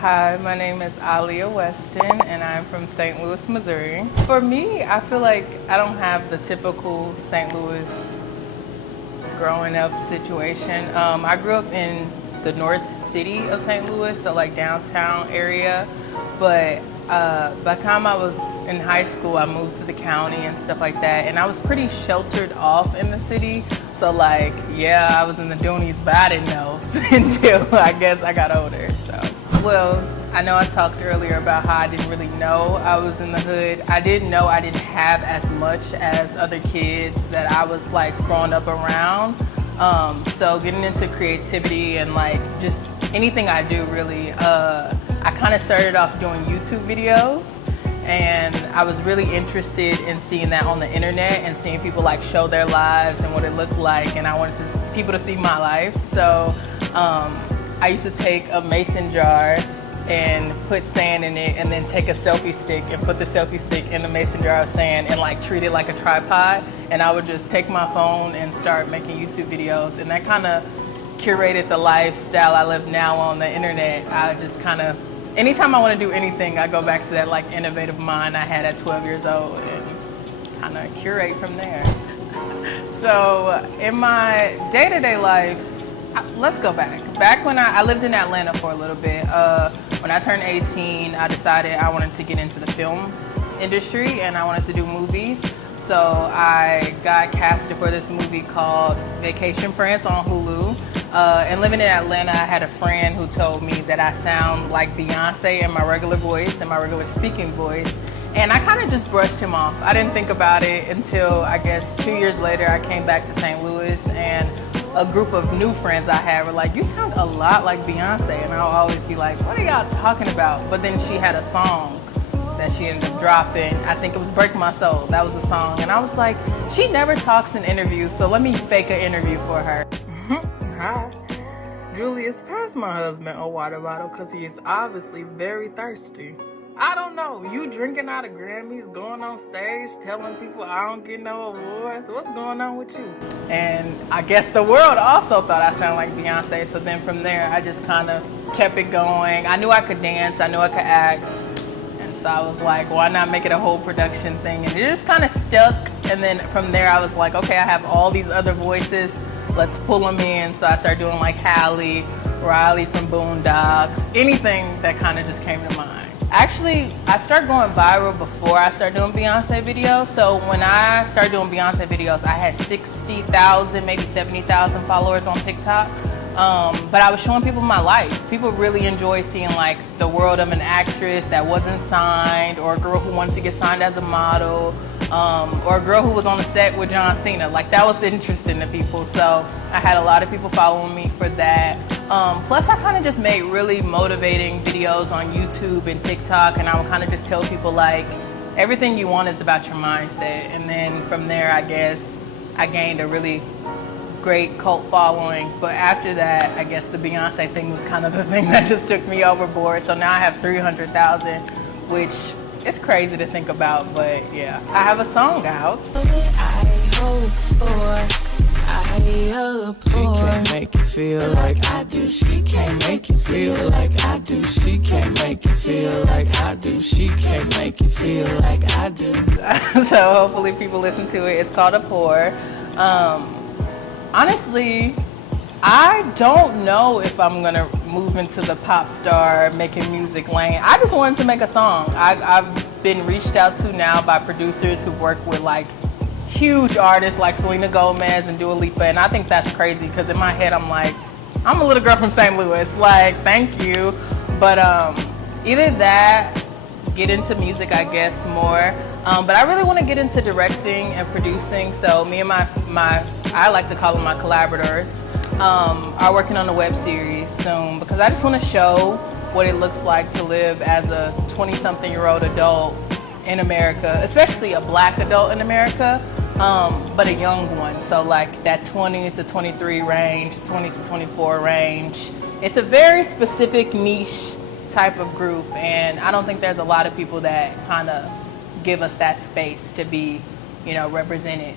Hi, my name is Aaliyah Weston and I'm from St. Louis, Missouri. For me, I feel like I don't have the typical St. Louis growing up situation. I grew up in the north city of St. Louis, so like downtown area, but by the time I was in high school, I moved to the county and stuff like that, and I was pretty sheltered off in the city. So like, yeah, I was in the Doonies, but I didn't know until I guess I got older. So, well, I know I talked earlier about how I didn't really know I was in the hood. I didn't know I didn't have as much as other kids that I was like growing up around. So getting into creativity and like just anything I do really, I kind of started off doing YouTube videos, and I was really interested in seeing that on the internet and seeing people like show their lives and what it looked like, and I wanted people to see my life. So I used to take a mason jar and put sand in it, and then take a selfie stick and put the selfie stick in the mason jar of sand and like treat it like a tripod, and I would just take my phone and start making YouTube videos, and that kind of curated the lifestyle I live now on the internet. I just kind of, anytime I want to do anything, I go back to that like innovative mind I had at 12 years old and kind of curate from there. So in my day-to-day life, let's go back. Back when I lived in Atlanta for a little bit. When I turned 18, I decided I wanted to get into the film industry and I wanted to do movies. So I got casted for this movie called Vacation Friends on Hulu. And living in Atlanta, I had a friend who told me that I sound like Beyonce in my regular voice, in my regular speaking voice. And I kind of just brushed him off. I didn't think about it until I guess 2 years later, I came back to St. Louis, and a group of new friends I had were like, "You sound a lot like Beyonce." And I'll always be like, "What are y'all talking about?" But then she had a song that she ended up dropping. I think it was Break My Soul. That was the song. And I was like, she never talks in interviews, so let me fake an interview for her. Hi. Julius, pass my husband a water bottle because he is obviously very thirsty. I don't know. You drinking out of Grammys, going on stage, telling people I don't get no awards. What's going on with you? And I guess the world also thought I sounded like Beyonce. So then from there, I just kind of kept it going. I knew I could dance. I knew I could act. And so I was like, why not make it a whole production thing? And it just kind of stuck. And then from there, I was like, okay, I have all these other voices. Let's pull them in. So I started doing like Hallie, Riley from Boondocks, anything that kind of just came to mind. Actually, I started going viral before I started doing Beyonce videos. So when I started doing Beyonce videos, I had 60,000, maybe 70,000 followers on TikTok. But I was showing people my life. People really enjoy seeing like the world of an actress that wasn't signed, or a girl who wanted to get signed as a model, or a girl who was on the set with John Cena. Like that was interesting to people. So I had a lot of people following me for that. Plus I kind of just made really motivating videos on YouTube and TikTok, and I would kind of just tell people like, everything you want is about your mindset. And then from there, I guess I gained a really great cult following. But after that, I guess the Beyonce thing was kind of the thing that just took me overboard. So now I have 300,000, which is crazy to think about, but yeah. I have a song out. She can't make you feel like I do. She can't make you feel like I do. She can't make you feel like I do. She can't make you feel like I do. So hopefully people listen to it. It's called Abhor. Honestly, I don't know if I'm gonna move into the pop star making music lane. I just wanted to make a song. I've been reached out to now by producers who work with like huge artists like Selena Gomez and Dua Lipa, and I think that's crazy because in my head I'm like, I'm a little girl from St. Louis, like thank you. But either that, get into music I guess more, but I really want to get into directing and producing. So me and my I like to call them my collaborators, are working on a web series soon, because I just want to show what it looks like to live as a 20-something-year-old adult in America, especially a black adult in America, but a young one. So like that 20 to 23 range, 20 to 24 range. It's a very specific niche type of group, and I don't think there's a lot of people that kind of give us that space to be, you know, represented.